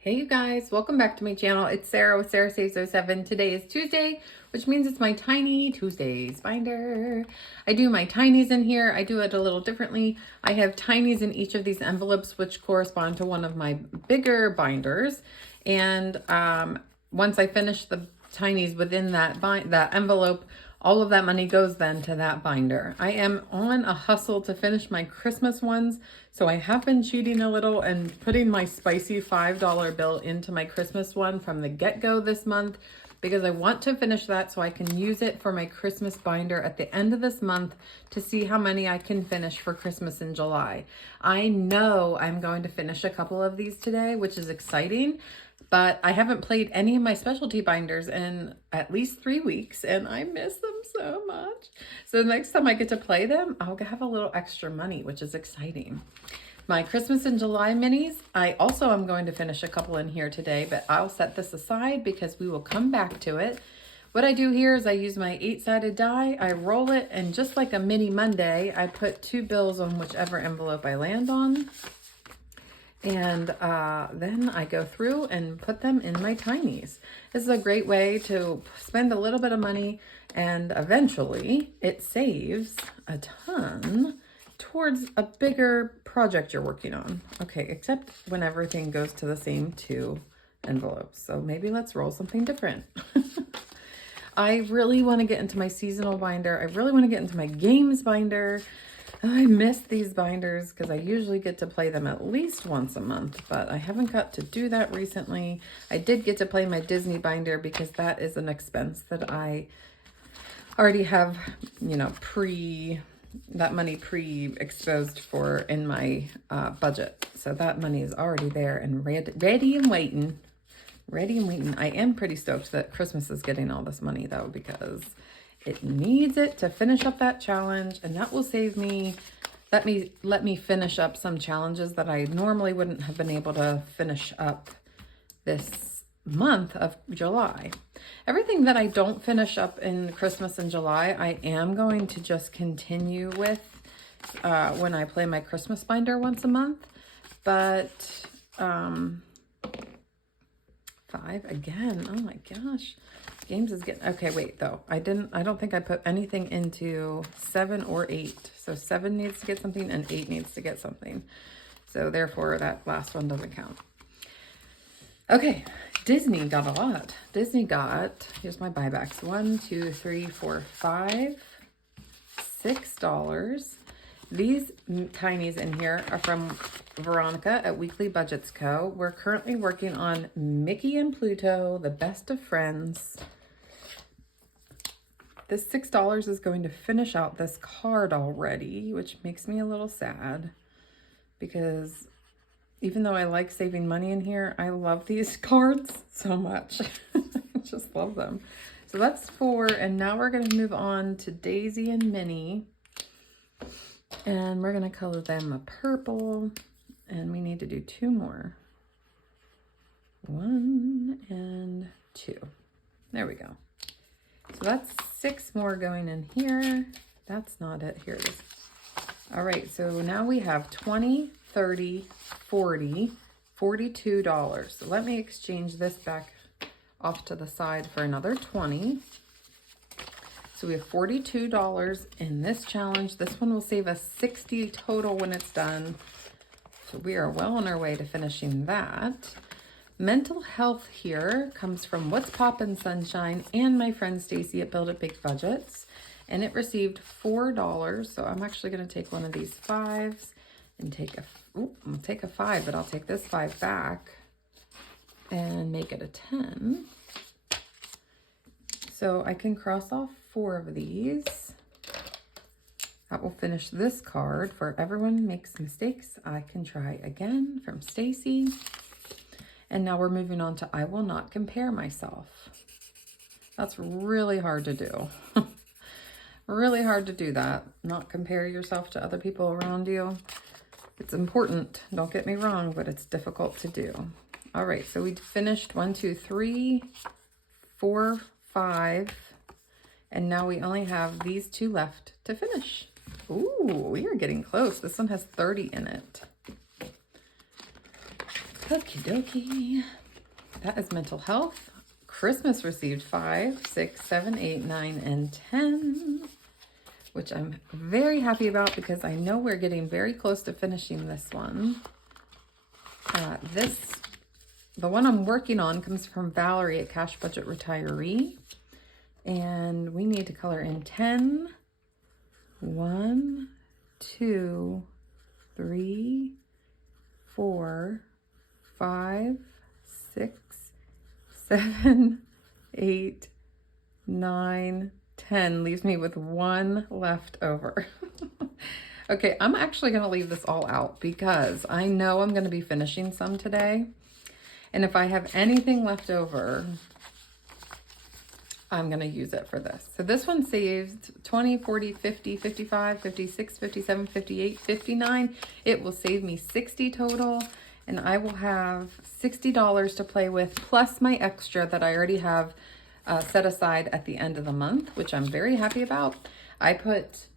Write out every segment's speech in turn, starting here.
Hey you guys, welcome back to my channel. It's Sarah with Sarah Saves 07. Today is Tuesday, which means it's my Tiny Tuesdays binder. I do my tinies in here. I do it a little differently. I have tinies in each of these envelopes, which correspond to one of my bigger binders. And once I finish the tinies within that envelope, all of that money goes then to that binder. I am on a hustle to finish my Christmas ones, so I have been cheating a little and putting my spicy $5 bill into my Christmas one from the get-go this month because I want to finish that so I can use it for my Christmas binder at the end of this month to see how many I can finish for Christmas in July. I know I'm going to finish a couple of these today, which is exciting. But I haven't played any of my specialty binders in at least 3 weeks, and I miss them so much. So the next time I get to play them, I'll have a little extra money, which is exciting. My Christmas in July minis, I also am going to finish a couple in here today, but I'll set this aside because we will come back to it. What I do here is I use my 8-sided die, I roll it, and just like a mini Monday, I put 2 bills on whichever envelope I land on. And then I go through and put them in my tinies. This is a great way to spend a little bit of money, and eventually it saves a ton towards a bigger project you're working on. Okay, except when everything goes to the same 2 envelopes. So maybe let's roll something different. I really want to get into my seasonal binder. I really want to get into my games binder. I miss these binders because I usually get to play them at least once a month, but I haven't got to do that recently. I did get to play my Disney binder because that is an expense that I already have, you know, that money pre-exposed for in my budget. So that money is already there and ready and waiting. Ready and waiting. I am pretty stoked that Christmas is getting all this money though, because it needs it to finish up that challenge, and that will save me, let me finish up some challenges that I normally wouldn't have been able to finish up this month of July. Everything that I don't finish up in Christmas and July, I am going to just continue with when I play my Christmas binder once a month. But 5 again, oh my gosh. Games is getting, okay, wait though. I don't think I put anything into 7 or 8. So 7 needs to get something and 8 needs to get something. So therefore that last one doesn't count. Okay, Disney got a lot. Disney got, here's my buybacks. 1, 2, 3, 4, 5, $6. These tinies in here are from Veronica at Weekly Budgets Co. We're currently working on Mickey and Pluto, the best of friends. This $6 is going to finish out this card already, which makes me a little sad because even though I like saving money in here, I love these cards so much. I just love them. So that's 4, and now we're going to move on to Daisy and Minnie. And we're going to color them a purple, and we need to do 2 more. 1 and 2. There we go. So that's 6 more going in here. That's not it. Here it is. All right, so now we have 20, 30, 40, $42. So let me exchange this back off to the side for another 20. So we have $42 in this challenge. This one will save us 60 total when it's done. So we are well on our way to finishing that. Mental health here comes from What's Poppin' Sunshine and my friend Stacy at Build It Big Budgets. And it received $4. So I'm actually going to take one of these 5s and I'll take a 5, but I'll take this 5 back and make it a 10. So I can cross off 4 of these. That will finish this card. For everyone makes mistakes, I can try again from Stacy. And now we're moving on to I will not compare myself. That's really hard to do. Really hard to do that. Not compare yourself to other people around you. It's important, don't get me wrong, but it's difficult to do. All right, so we finished 1, 2, 3, 4, 5, and now we only have these 2 left to finish. Ooh, we are getting close. This one has 30 in it. Okie dokie. That is mental health. Christmas received 5, 6, 7, 8, 9, and 10, which I'm very happy about because I know we're getting very close to finishing this one. The one I'm working on comes from Valerie at Cash Budget Retiree. And we need to color in 10. 1, 2, 3, 4, 5, 6, 7, 8, 9, 10. Leaves me with 1 left over. Okay, I'm actually going to leave this all out because I know I'm going to be finishing some today. And if I have anything left over, I'm going to use it for this. So this one saved 20, 40, 50, 55, 56, 57, 58, 59. It will save me 60 total. And I will have $60 to play with, plus my extra that I already have set aside at the end of the month, which I'm very happy about. I put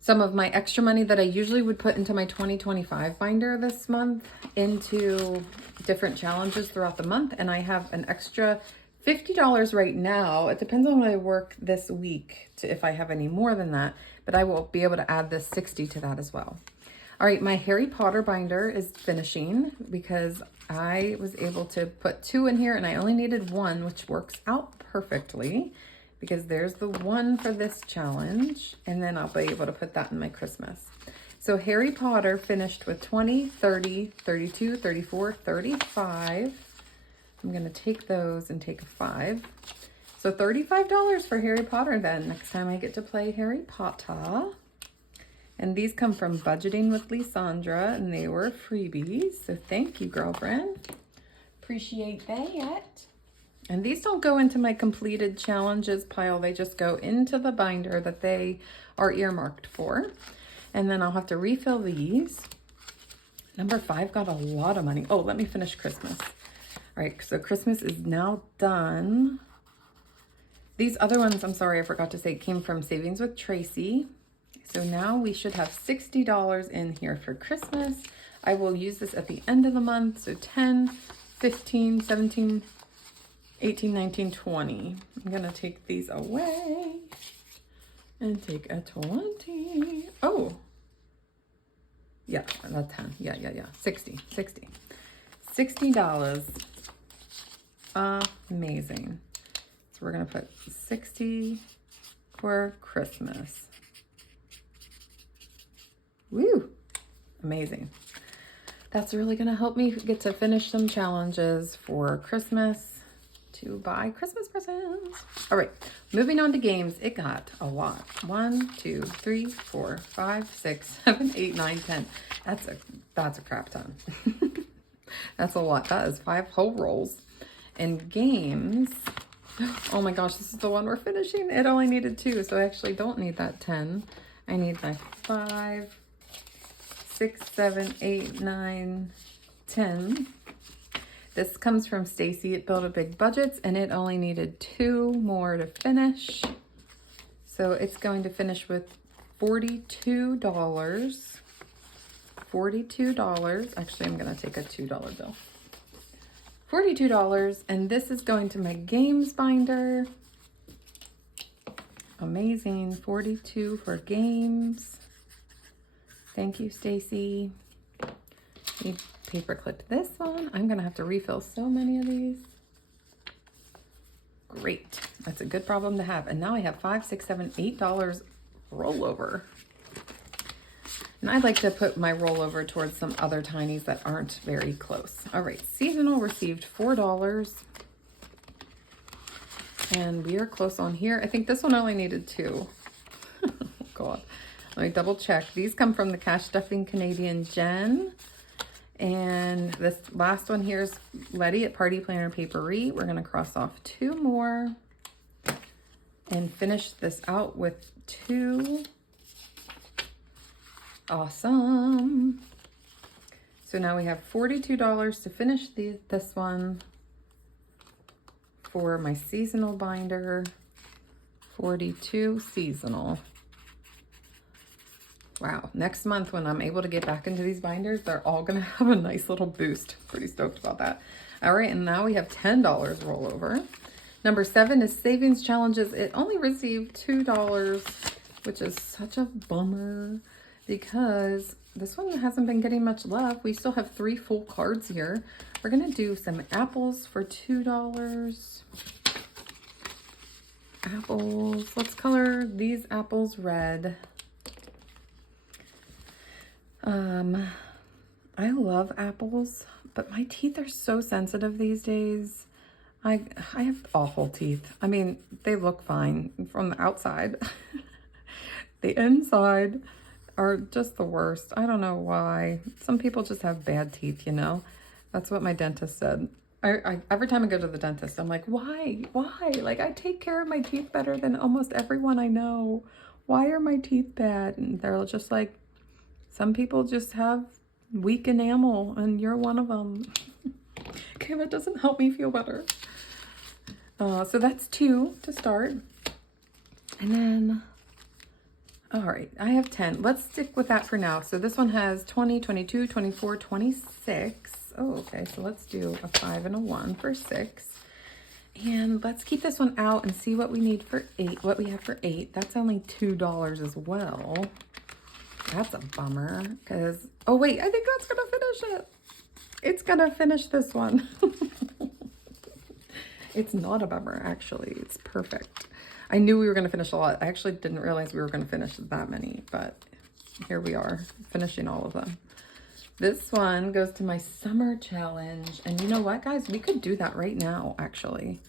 some of my extra money that I usually would put into my 2025 binder this month into different challenges throughout the month. And I have an extra $50 right now. It depends on what I work this week to if I have any more than that, but I will be able to add this 60 to that as well. All right, my Harry Potter binder is finishing because I was able to put 2 in here and I only needed 1, which works out perfectly because there's the 1 for this challenge, and then I'll be able to put that in my Christmas. So Harry Potter finished with 20, 30, 32, 34, 35. I'm going to take those and take a 5. So $35 for Harry Potter then, next time I get to play Harry Potter. And these come from Budgeting with Lisandra, and they were freebies. So thank you, girlfriend. Appreciate that. And these don't go into my completed challenges pile. They just go into the binder that they are earmarked for. And then I'll have to refill these. Number 5 got a lot of money. Oh, let me finish Christmas. All right, so Christmas is now done. These other ones, I'm sorry, I forgot to say, came from Savings with Tracy. So now we should have $60 in here for Christmas. I will use this at the end of the month. So 10, 15, 17, 18, 19, 20. I'm going to take these away and take a 20. Oh, yeah, that's 10. Yeah. 60. $60. Amazing. So we're going to put 60 for Christmas. Woo! Amazing. That's really going to help me get to finish some challenges for Christmas to buy Christmas presents. All right, moving on to games. It got a lot. 1, 2, 3, 4, 5, 6, 7, 8, 9, 10. That's a crap ton. That's a lot. That is 5 whole rolls. And games, oh my gosh, this is the one we're finishing. It only needed 2, so I actually don't need that 10. I need my 5, 6, 7, 8, 9, 10. This comes from Stacy at Build a Big Budgets, and it only needed 2 more to finish. So it's going to finish with $42. $42. Actually, I'm going to take a $2 bill. $42, and this is going to my games binder. Amazing. 42 for games. Thank you, Stacy. We paper clipped this one. I'm going to have to refill so many of these. Great. That's a good problem to have. And now I have $5, $6, $7, $8 rollover. And I'd like to put my rollover towards some other tinies that aren't very close. All right, seasonal received $4. And we are close on here. I think this one only needed 2. Oh, God. Let me double check. These come from the Cash Stuffing Canadian Jenn. And this last one here is Letty at Party Planner Papery. We're going to cross off 2 more and finish this out with 2. Awesome. So now we have $42 to finish this one for my seasonal binder. 42 seasonal. Wow. Next month when I'm able to get back into these binders, they're all going to have a nice little boost. Pretty stoked about that. All right. And now we have $10 rollover. Number 7 is savings challenges. It only received $2, which is such a bummer because this one hasn't been getting much love. We still have 3 full cards here. We're going to do some apples for $2. Apples. Let's color these apples red. I love apples, but my teeth are so sensitive these days. I have awful teeth. I mean, they look fine from the outside. The inside are just the worst. I don't know why. Some people just have bad teeth, you know? That's what my dentist said. Every time I go to the dentist, I'm like, why? Why? Like, I take care of my teeth better than almost everyone I know. Why are my teeth bad? And they're just like, some people just have weak enamel, and you're one of them. Okay, that doesn't help me feel better. So that's 2 to start. And then, all right, I have 10. Let's stick with that for now. So this one has 20, 22, 24, 26. Oh, okay, so let's do a 5 and a 1 for 6. And let's keep this one out and see what we need for 8, what we have for 8. That's only $2 as well. That's a bummer because, oh wait, I think that's gonna finish it. It's gonna finish this one. It's not a bummer, actually. It's perfect. I knew we were gonna finish a lot. I actually didn't realize we were gonna finish that many, but here we are, finishing all of them. This one goes to my summer challenge. And you know what, guys? We could do that right now, actually.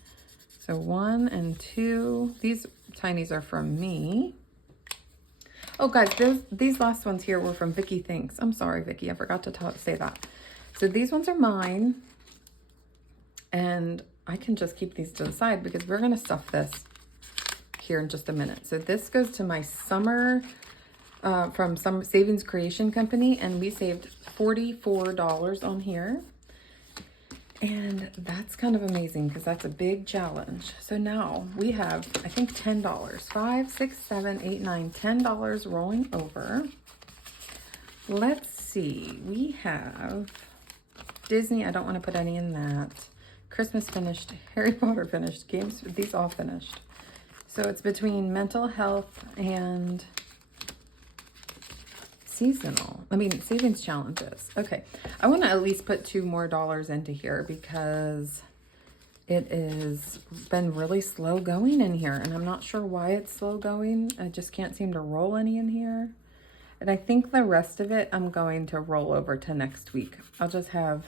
So 1 and 2. These tinies are from me. Oh, guys, these last ones here were from Vicky Thinks. I'm sorry, Vicky. I forgot to say that. So these ones are mine. And I can just keep these to the side because we're going to stuff this here in just a minute. So this goes to my summer from some Savings Creation Company. And we saved $44 on here. And that's kind of amazing because that's a big challenge. So now we have, I think, $10. 5, 6, 7, 8, 9, $10 rolling over. Let's see. We have Disney. I don't want to put any in that. Christmas finished. Harry Potter finished. Games, these all finished. So it's between mental health and savings challenges. Okay, I want to at least put $2 more into here because it has been really slow going in here, and I'm not sure why it's slow going. I just can't seem to roll any in here. And I think the rest of it I'm going to roll over to next week. I'll just have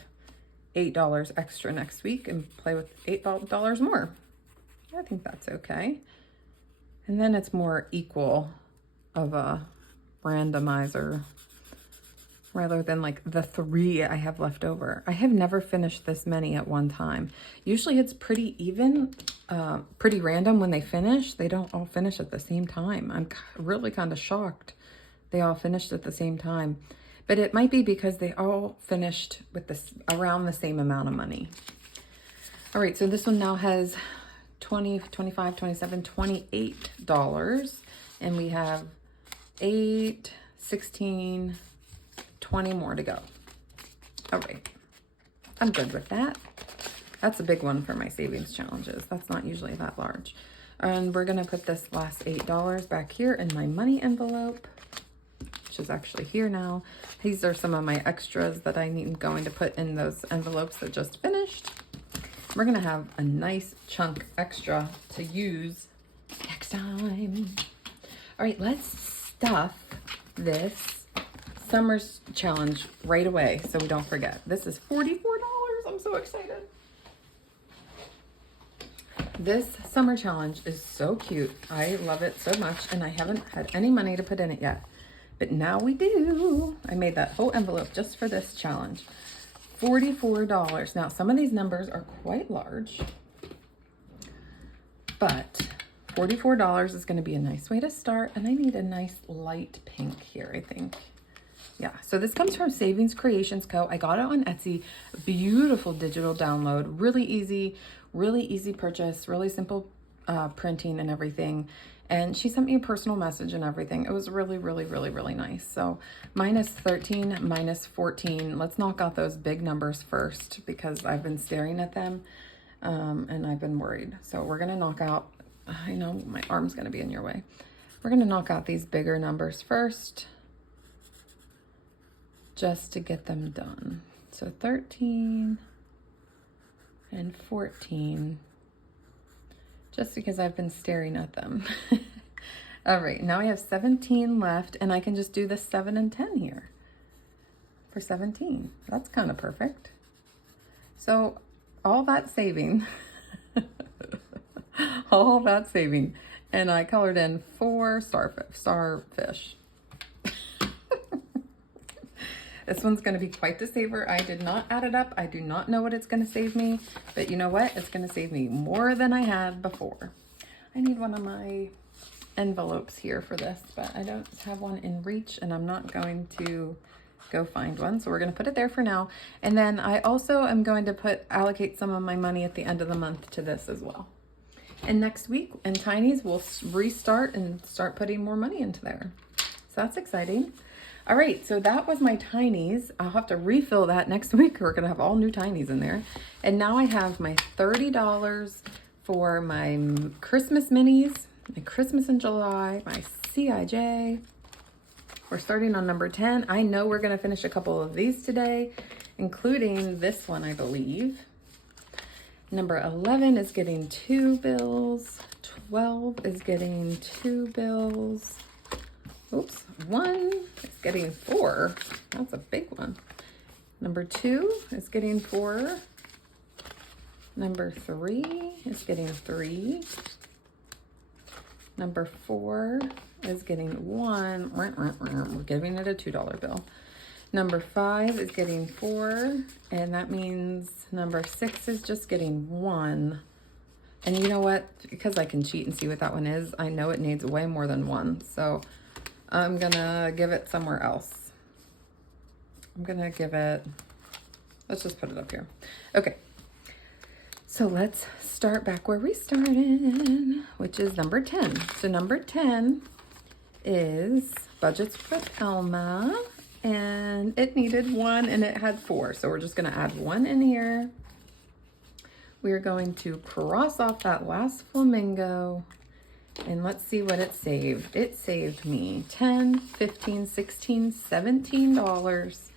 $8 extra next week and play with $8 more. I think that's okay. And then it's more equal of a randomizer rather than like the 3 I have left over. I have never finished this many at one time. Usually it's pretty even, pretty random when they finish. They don't all finish at the same time. I'm really kind of shocked they all finished at the same time. But it might be because they all finished with this around the same amount of money. All right, so this one now has $20, $25, $27, $28. And we have 8, 16, 20 more to go. All right, I'm good with that. That's a big one for my savings challenges. That's not usually that large. And we're gonna put this last $8 back here in my money envelope, which is actually here now. These are some of my extras that I'm going to put in those envelopes that just finished. We're gonna have a nice chunk extra to use next time. All right, let's stuff this summer's challenge right away so we don't forget. This is $44. I'm so excited. This summer challenge is so cute. I love it so much, and I haven't had any money to put in it yet. But now we do. I made that whole envelope just for this challenge. $44. Now, some of these numbers are quite large, but $44 is going to be a nice way to start. And I need a nice light pink here, I think. Yeah, so this comes from Savings Creations Co. I got it on Etsy. Beautiful digital download. Really easy purchase. Really simple printing and everything. And she sent me a personal message and everything. It was really, really, really, really nice. So minus 13, minus 14. Let's knock out those big numbers first because I've been staring at them and I've been worried. So we're going to knock out, I know my arm's going to be in your way. We're going to knock out these bigger numbers first just to get them done. So 13 and 14. Just because I've been staring at them. All right, now I have 17 left, and I can just do the 7 and 10 here for 17. That's kind of perfect. So all that saving, all that saving, and I colored in 4 starfish. This one's going to be quite the saver. I did not add it up. I do not know what it's going to save me, but you know what? It's going to save me more than I had before. I need one of my envelopes here for this, but I don't have one in reach, and I'm not going to go find one. So we're going to put it there for now. And then I also am going to allocate some of my money at the end of the month to this as well. And next week in Tiny's, we'll restart and start putting more money into there. So that's exciting. All right, so that was my Tiny's. I'll have to refill that next week. We're gonna have all new Tiny's in there. And now I have my $30 for my Christmas minis, my Christmas in July, my CiJ. We're starting on number 10. I know we're gonna finish a couple of these today, including this one, I believe. Number 11 is getting 2 bills. 12 is getting 2 bills. Oops, 1 is getting 4. That's a big one. Number 2 is getting 4. Number 3 is getting 3. Number 4 is getting 1. We're giving it a $2 bill. Number 5 is getting 4, and that means number 6 is just getting 1. And you know what? Because I can cheat and see what that one is, I know it needs way more than 1. So I'm gonna give it somewhere else. I'm gonna give it, let's just put it up here. Okay, so let's start back where we started, which is number 10. So number 10 is budgets for Elma, and it needed 1 and it had 4. So we're just gonna add 1 in here. We're going to cross off that last flamingo. And let's see what it saved. It saved me $10, $15, $16, $17.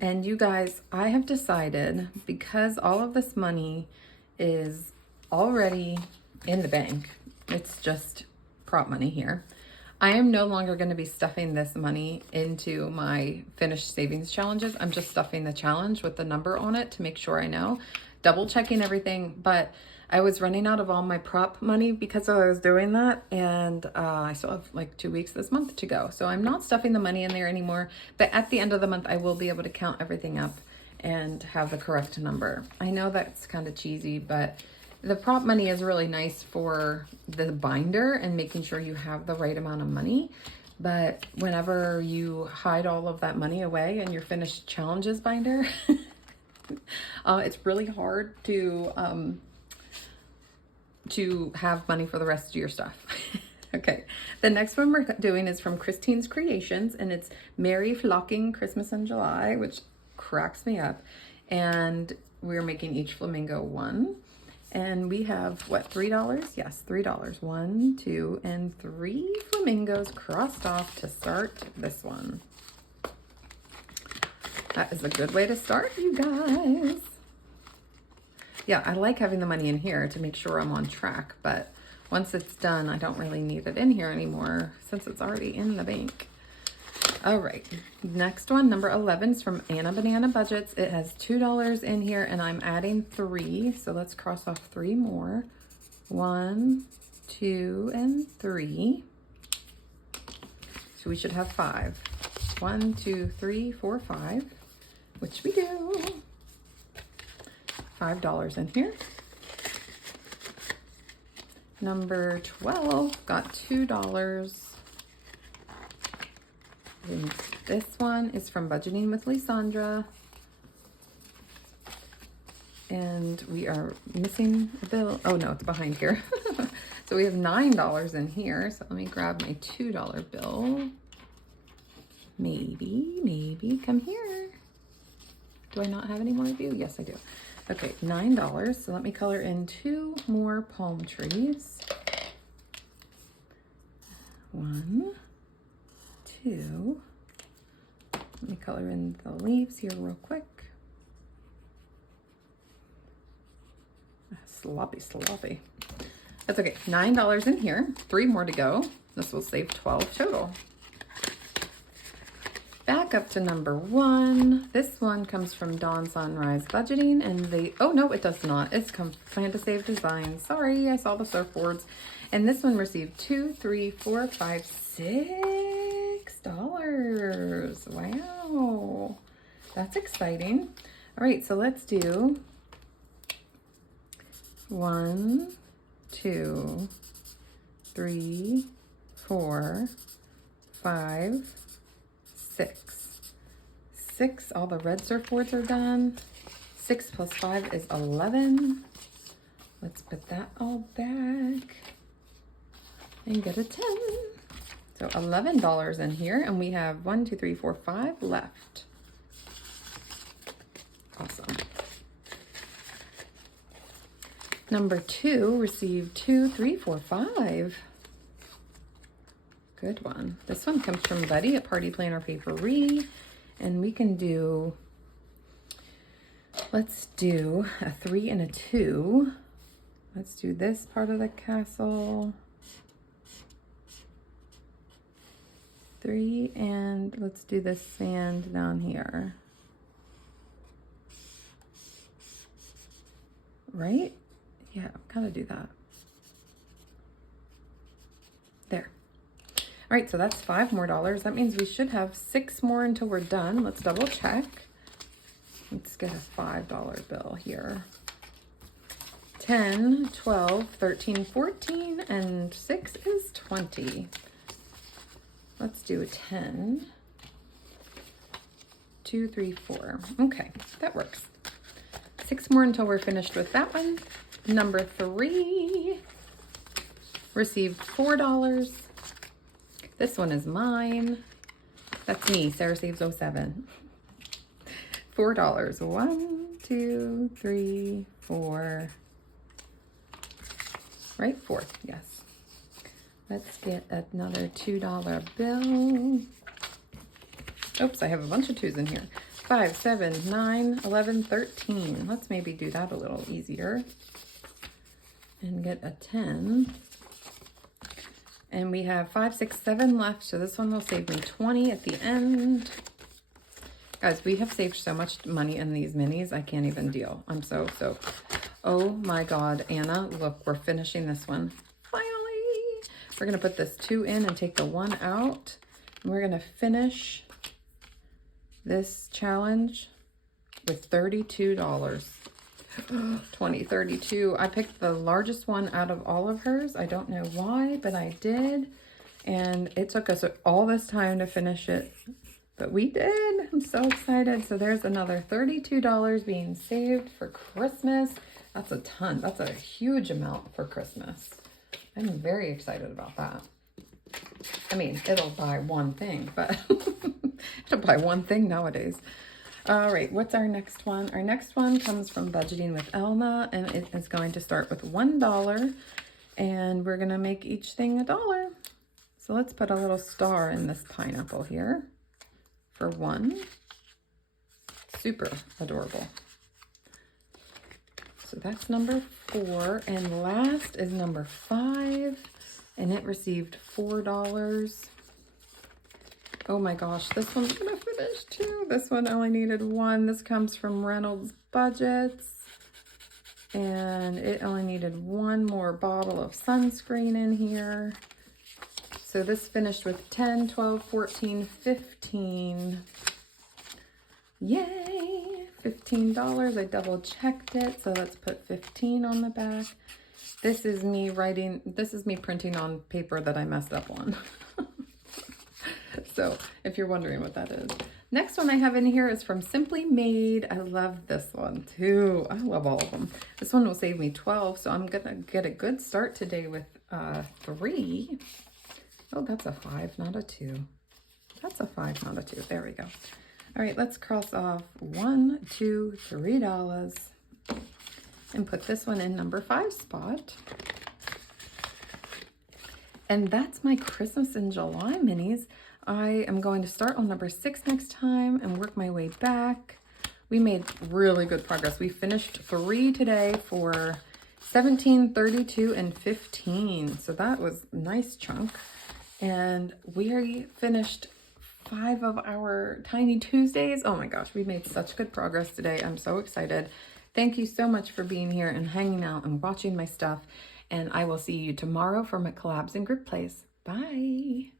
And you guys, I have decided, because all of this money is already in the bank, it's just prop money here, I am no longer going to be stuffing this money into my finished savings challenges. I'm just stuffing the challenge with the number on it to make sure I know. Double checking everything, but I was running out of all my prop money because I was doing that, and I still have like 2 weeks this month to go. So I'm not stuffing the money in there anymore, but at the end of the month, I will be able to count everything up and have the correct number. I know that's kind of cheesy, but the prop money is really nice for the binder and making sure you have the right amount of money. But whenever you hide all of that money away in your finished challenges binder, it's really hard to have money for the rest of your stuff. Okay, the next one we're doing is from Christine's Creations, and it's Merry Flocking Christmas in July, which cracks me up. And we're making each flamingo 1. And we have, what, $3? Yes, $3. 1, 2, and 3 flamingos crossed off to start this one. That is a good way to start, you guys. Yeah, I like having the money in here to make sure I'm on track, but once it's done, I don't really need it in here anymore since it's already in the bank. All right, next one, number 11 is from Anna Banana Budgets. It has $2 in here, and I'm adding 3, so let's cross off 3 more. 1, 2, and 3. So we should have 5. 1, 2, 3, 4, 5, which we do. $5 in here. Number 12 got $2. And this one is from Budgeting with Lysandra. And we are missing a bill. Oh no, it's behind here. So we have $9 in here. So let me grab my $2 bill. Maybe, come here. Do I not have any more of you? Yes, I do. Okay, $9. So let me color in 2 more palm trees. 1, 2. Let me color in the leaves here real quick. Sloppy. That's okay. $9 in here. 3 more to go. This will save 12 total. Back up to number 1. This one comes from Dawn Sunrise Budgeting, and oh no, it does not. It's Plan to Save Design. Sorry, I saw the surfboards. And this one received $2, $3, $4, $5, $6. Wow, that's exciting. All right, so let's do 1, 2, 3, 4, 5, 6. All the red surfboards are done. 6 plus 5 is 11. Let's put that all back and get a 10. So $11 in here, and we have 1, 2, 3, 4, 5 left. Awesome. Number 2 received 2, 3, 4, 5. Good one. This one comes from Buddy at Party Planner Papery, and we can do, let's do a 3 and a 2. Let's do this part of the castle. 3, and let's do the sand down here. Right? Yeah, gotta do that. There. All right, so that's $5 more. That means we should have 6 more until we're done. Let's double check. Let's get a $5 bill here. 10, 12, 13, 14, and 6 is 20. Let's do a 10. 2, 3, 4. Okay, that works. 6 more until we're finished with that one. Number 3 received $4. This one is mine. That's me, Sarah Saves 07. $4. 1, 2, 3, 4. Right? 4, yes. Let's get another $2 bill. Oops, I have a bunch of 2s in here. 5, 7, 9, 11, 13. Let's maybe do that a little easier. And get a 10. And we have 5, 6, 7 left, so this one will save me 20 at the end. Guys, we have saved so much money in these minis, I can't even deal. I'm so. Oh my God, Anna, look, we're finishing this one. Finally! We're gonna put this 2 in and take the 1 out. And we're gonna finish this challenge with $32. 20, 32. I picked the largest one out of all of hers. I don't know why, but I did. And it took us all this time to finish it, but we did. I'm so excited. So there's another $32 being saved for Christmas. That's a ton. That's a huge amount for Christmas. I'm very excited about that. I mean, it'll buy one thing, but it'll buy one thing nowadays. All right, what's our next one? Our next one comes from Budgeting with Elna, and it is going to start with $1, and we're gonna make each thing $1. So let's put a little star in this pineapple here for 1. Super adorable. So that's number 4, and last is number 5, and it received $4. Oh my gosh, this one's gonna finish too. This one only needed 1. This comes from Reynolds Budgets, and it only needed 1 more bottle of sunscreen in here. So this finished with 10, 12, 14, 15. Yay, $15. I double checked it, so let's put 15 on the back. This is me printing on paper that I messed up on. So if you're wondering what that is, Next one I have in here is from Simply Made. I love this one too. I love all of them. This one will save me 12, so I'm gonna get a good start today with 3. Oh, that's a 5, not a 2. That's a 5, not a 2. There we go. All right, let's cross off $1, $2, $3 and put this one in number 5 spot. And that's my Christmas in July minis. I am going to start on number 6 next time and work my way back. We made really good progress. We finished 3 today for 17, 32, and 15. So that was a nice chunk. And we finished 5 of our Tiny Tuesdays. Oh my gosh, we made such good progress today. I'm so excited. Thank you so much for being here and hanging out and watching my stuff. And I will see you tomorrow for my collabs and group plays. Bye.